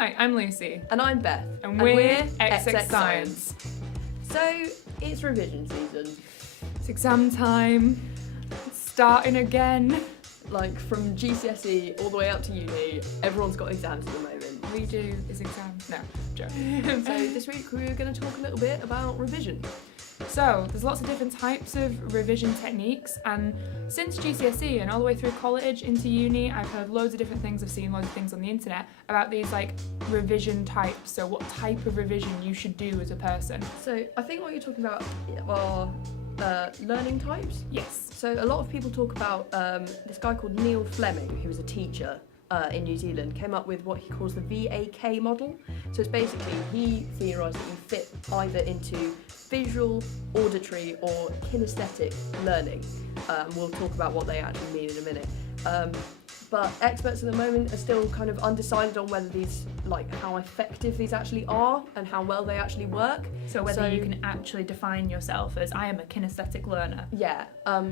Hi, I'm Lucy. And I'm Beth. And we're XX Science. So, it's revision season. It's exam time. It's starting again. Like, from GCSE all the way up to uni, everyone's got exams at the moment. Redo is exams. No, joke. So, this week we're going to talk a little bit about revision. So, there's lots of different types of revision techniques, and since GCSE and all the way through college into uni, I've heard loads of different things, I've seen loads of things on the internet about these like revision types, so what type of revision you should do as a person. So, I think what you're talking about are learning types. Yes. So, a lot of people talk about this guy called Neil Fleming, who was a teacher in New Zealand, came up with what he calls the VAK model. So it's basically, he theorised that you fit either into visual, auditory or kinesthetic learning. We'll talk about what they actually mean in a minute. But experts at the moment are still kind of undecided on whether these, like how effective these actually are and how well they actually work. So whether you can actually define yourself as, I am a kinesthetic learner. Yeah,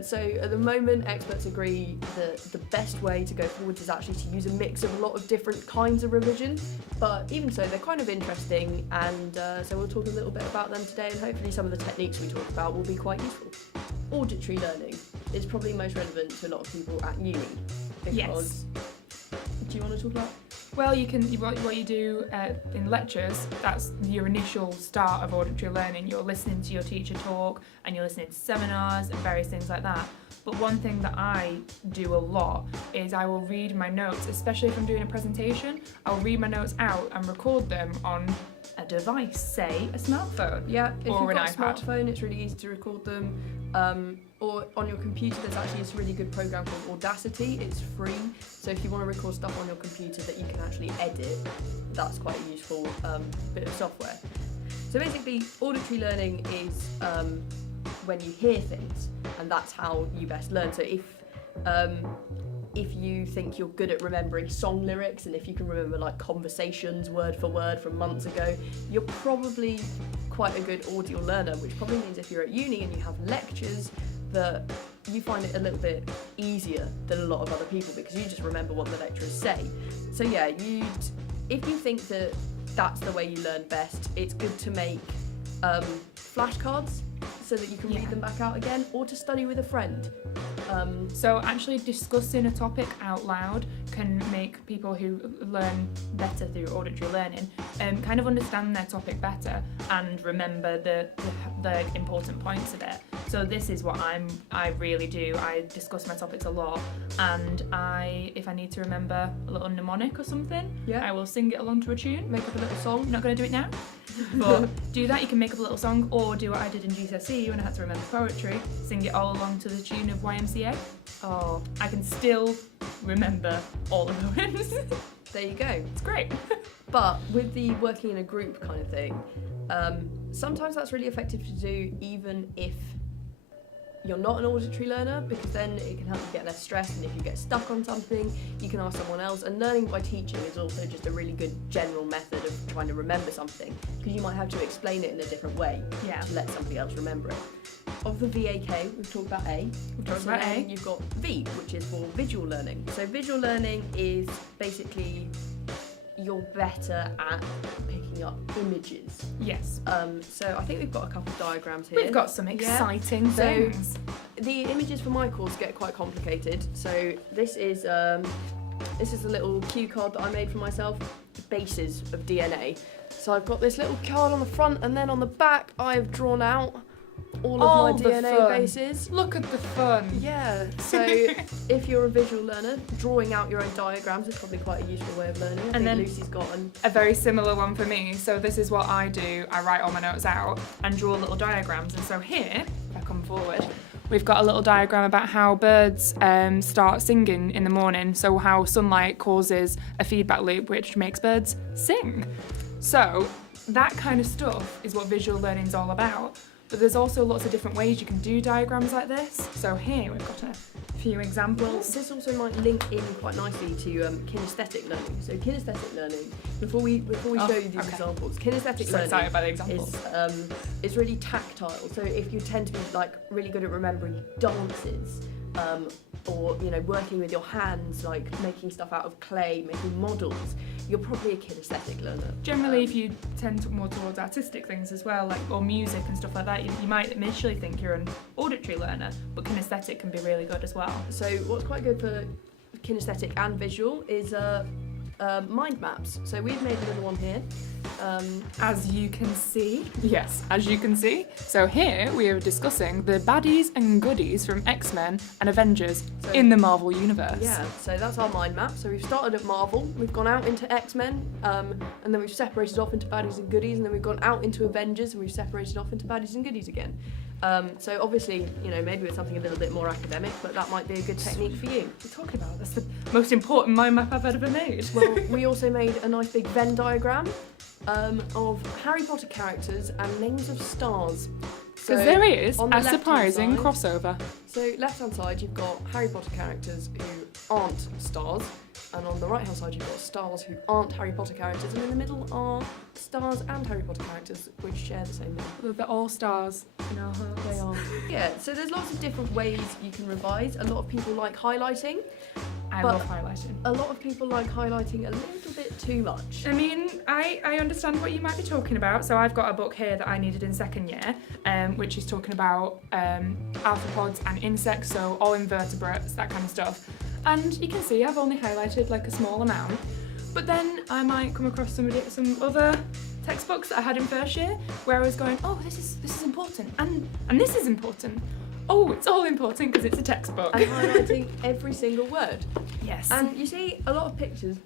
so at the moment experts agree that the best way to go forward is actually to use a mix of a lot of different kinds of revision, but even so they're kind of interesting, and so we'll talk a little bit about them today, and hopefully some of the techniques we talk about will be quite useful. Auditory learning is probably most relevant to a lot of people at uni. Yes. Do you want to talk about? Well, what you do in lectures, that's your initial start of auditory learning. You're listening to your teacher talk and you're listening to seminars and various things like that. But one thing that I do a lot is I will read my notes, especially if I'm doing a presentation. I'll read my notes out and record them on a device, say a smartphone. Yeah, if or you've an got iPad. a smartphone, it's really easy to record them. Or on your computer, there's actually this really good program called Audacity. It's free, so if you want to record stuff on your computer that you can actually edit, that's quite a useful bit of software. So basically, auditory learning is when you hear things, and that's how you best learn. So if you think you're good at remembering song lyrics, and if you can remember like conversations word for word from months ago, you're probably quite a good audio learner, which probably means if you're at uni and you have lectures, that you find it a little bit easier than a lot of other people because you just remember what the lecturers say. So yeah, if you think that that's the way you learn best, it's good to make flashcards so that you can read them back out again, or to study with a friend. So actually discussing a topic out loud can make people who learn better through auditory learning kind of understand their topic better and remember the important points of it. So this is what I really do. I discuss my topics a lot, and if I need to remember a little mnemonic or something, I will sing it along to a tune. Make up a little song. I'm not going to do it now, but do that. You can make up a little song, or do what I did in GCSE when I had to remember poetry, sing it all along to the tune of YMCA. Oh, I can still remember all of those. There you go. It's great. But with the working in a group kind of thing, sometimes that's really effective to do even if you're not an auditory learner, because then it can help you get less stressed, and if you get stuck on something, you can ask someone else. And learning by teaching is also just a really good general method of trying to remember something, because you might have to explain it in a different way to let somebody else remember it. Of the VAK, we've talked about A. A. You've got V, which is for visual learning. So visual learning is basically you're better at picking up images. Yes. So I think we've got a couple of diagrams here. We've got some exciting things. So the images for my course get quite complicated. So this is a little cue card that I made for myself, bases of DNA. So I've got this little card on the front, and then on the back I've drawn out all of my DNA bases. Look at the fun. Yeah, so if you're a visual learner, drawing out your own diagrams is probably quite a useful way of learning. I think then Lucy's got a very similar one for me. So this is what I do. I write all my notes out and draw little diagrams. And so here, if I come forward, we've got a little diagram about how birds start singing in the morning. So how sunlight causes a feedback loop which makes birds sing. So that kind of stuff is what visual learning is all about. But there's also lots of different ways you can do diagrams like this. So here we've got a few examples. This also might link in quite nicely to kinesthetic learning. So kinesthetic learning, before we show you these examples, kinesthetic learning excited by the examples. Is really tactile. So if you tend to be like really good at remembering dances, or working with your hands, like making stuff out of clay, making models, you're probably a kinesthetic learner. Generally, if you tend more towards artistic things as well, like or music and stuff like that, you might initially think you're an auditory learner, but kinesthetic can be really good as well. So what's quite good for kinesthetic and visual is mind maps. So we've made a little one here. As you can see. Yes, as you can see. So here we are discussing the baddies and goodies from X-Men and Avengers in the Marvel Universe. Yeah, so that's our mind map. So we've started at Marvel, we've gone out into X-Men, and then we've separated off into baddies and goodies, and then we've gone out into Avengers, and we've separated off into baddies and goodies again. So obviously, maybe it's something a little bit more academic, but that might be a good technique for you. What are you talking about? That's the most important mind map I've ever made. Well, we also made a nice big Venn diagram of Harry Potter characters and names of stars. Because there is on the a surprising left-hand crossover. So left-hand side, you've got Harry Potter characters who aren't stars, and on the right-hand side, you've got stars who aren't Harry Potter characters, and in the middle are stars and Harry Potter characters which share the same name. They're all stars in our hearts. They are. Yeah, so there's lots of different ways you can revise. A lot of people like highlighting. I love highlighting. A lot of people like highlighting a little bit too much. I mean, I understand what you might be talking about. So I've got a book here that I needed in second year, which is talking about arthropods and insects, so all invertebrates, that kind of stuff. And you can see I've only highlighted like a small amount. But then I might come across some other textbooks that I had in first year where I was going, oh, this is important, and this is important. Oh, it's all important because it's a textbook. And highlighting every single word. Yes. And you see a lot of pictures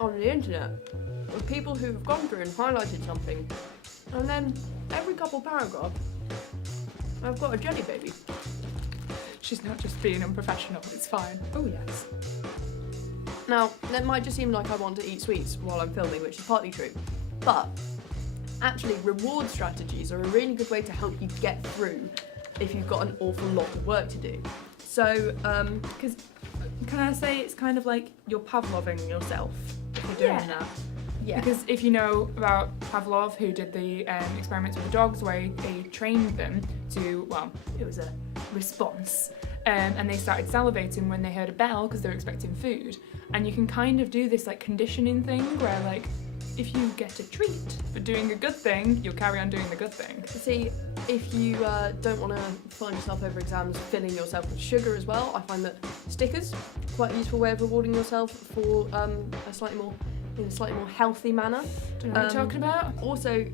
on the internet of people who've gone through and highlighted something, and then every couple paragraphs, I've got a jelly baby. She's not just being unprofessional, it's fine. Oh, yes. Now, that might just seem like I want to eat sweets while I'm filming, which is partly true, but actually reward strategies are a really good way to help you get through if you've got an awful lot of work to do. So, because can I say it's kind of like you're Pavloving yourself if you're doing that. Yeah. Because if you know about Pavlov, who did the experiments with the dogs where he trained them to, well, it was a response, and they started salivating when they heard a bell because they were expecting food. And you can kind of do this like conditioning thing where like, if you get a treat for doing a good thing, you'll carry on doing the good thing. See, if you don't want to find yourself over exams filling yourself with sugar as well, I find that stickers quite a useful way of rewarding yourself for a slightly more healthy manner. Do you know what I'm talking about? Also,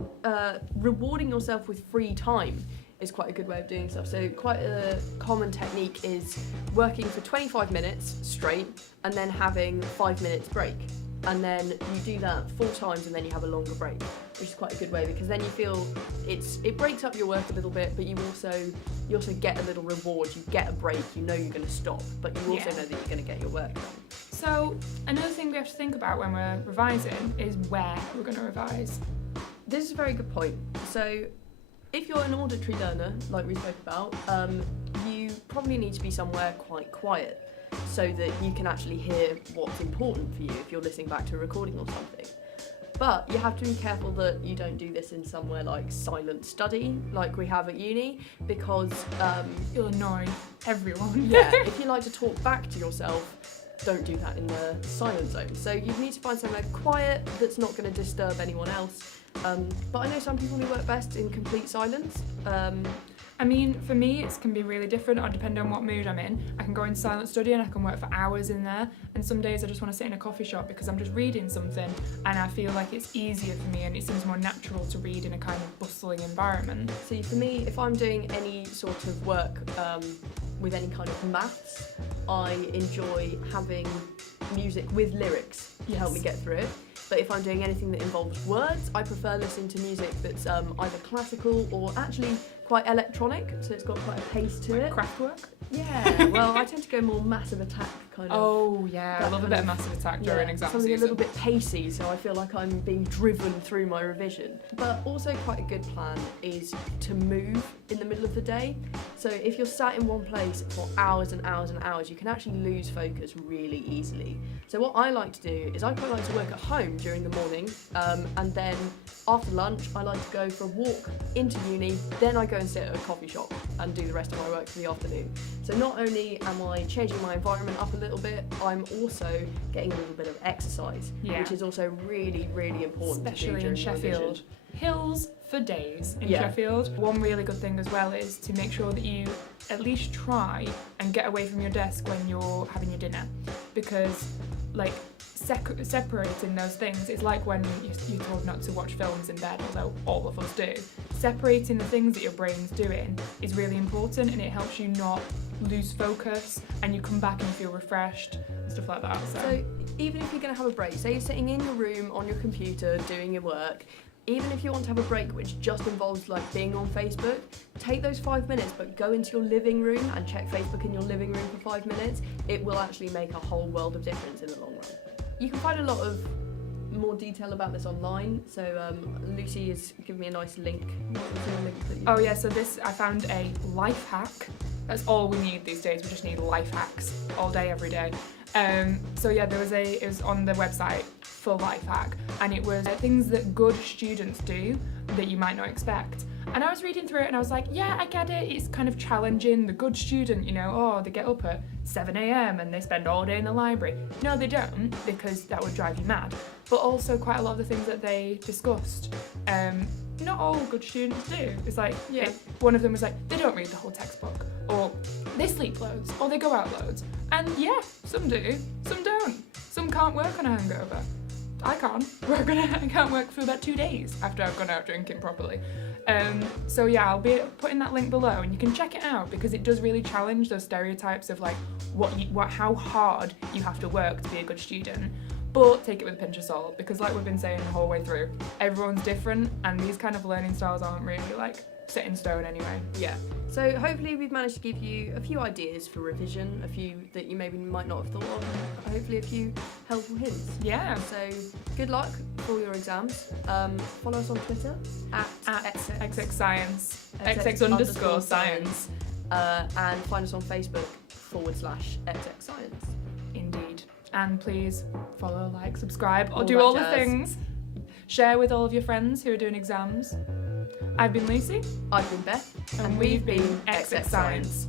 rewarding yourself with free time is quite a good way of doing stuff. So quite a common technique is working for 25 minutes straight and then having 5 minutes break. And then you do that 4 times and then you have a longer break, which is quite a good way because then you feel it breaks up your work a little bit, but you also get a little reward. You get a break, you know you're going to stop, but you also know that you're going to get your work done. So another thing we have to think about when we're revising is where we're going to revise. This is a very good point. So if you're an auditory learner, like we spoke about, you probably need to be somewhere quite quiet, so that you can actually hear what's important for you if you're listening back to a recording or something. But you have to be careful that you don't do this in somewhere like silent study, like we have at uni, because you'll annoy everyone. Yeah, if you like to talk back to yourself, don't do that in the silent zone. So you need to find somewhere quiet that's not going to disturb anyone else. But I know some people who work best in complete silence. I mean, for me, it can be really different. It'll depend on what mood I'm in. I can go in silent study and I can work for hours in there. And some days I just want to sit in a coffee shop because I'm just reading something and I feel like it's easier for me and it seems more natural to read in a kind of bustling environment. See, for me, if I'm doing any sort of work with any kind of maths, I enjoy having music with lyrics to help me get through it. But if I'm doing anything that involves words, I prefer listening to music that's either classical or actually quite electronic, so it's got quite a pace to it. Kraftwerk? Yeah, well, I tend to go more Massive Attack kind of. Oh, yeah, I love a bit of Massive Attack during exam something season. a little bit pacey, so I feel like I'm being driven through my revision. But also quite a good plan is to move in the middle of the day. So if you're sat in one place for hours and hours and hours, you can actually lose focus really easily. So what I like to do is I quite like to work at home during the morning, and then after lunch I like to go for a walk into uni, then I go and sit at a coffee shop and do the rest of my work for the afternoon. So not only am I changing my environment up a little bit, I'm also getting a little bit of exercise, which is also really, really important. Especially in Sheffield. Hills for days in Yeah. Sheffield. One really good thing as well is to make sure that you at least try and get away from your desk when you're having your dinner, because like separating those things is like when you're told not to watch films in bed, although all of us do. Separating the things that your brain's doing is really important, and it helps you not lose focus, and you come back and you feel refreshed and stuff like that. So even if you're going to have a break, say you're sitting in your room on your computer doing your work, even if you want to have a break which just involves like being on Facebook, take those 5 minutes but go into your living room and check Facebook in your living room for 5 minutes. It will actually make a whole world of difference in the long run. You can find a lot of more detail about this online, so Lucy has given me a nice link. What was the link that you... Oh yeah, so I found a life hack. That's all we need these days. We just need life hacks all day, every day. So yeah, it was on the website for life hack, and it was things that good students do that you might not expect. And I was reading through it and I was like, yeah, I get it. It's kind of challenging the good student, they get up at 7 a.m. and they spend all day in the library. No, they don't, because that would drive you mad. But also quite a lot of the things that they discussed, not all good students do. It's like, one of them was like, they don't read the whole textbook, or they sleep loads, or they go out loads. And yeah, some do, some don't. Some can't work on a hangover. I can't work for about 2 days after I've gone out drinking properly. So yeah, I'll be putting that link below, and you can check it out, because it does really challenge those stereotypes of like how hard you have to work to be a good student. But take it with a pinch of salt, because like we've been saying the whole way through, everyone's different, and these kind of learning styles aren't really like set in stone anyway. Yeah. So hopefully we've managed to give you a few ideas for revision, a few that you maybe might not have thought of, and hopefully a few helpful hints. Yeah. So good luck for your exams. Follow us on Twitter at xxscience, xx_science. And find us on Facebook /xxscience. Indeed. And please follow, like, subscribe, or All do that all jazz. the things. Share with all of your friends who are doing exams. I've been Lucy. I've been Beth. And we've been XX Science.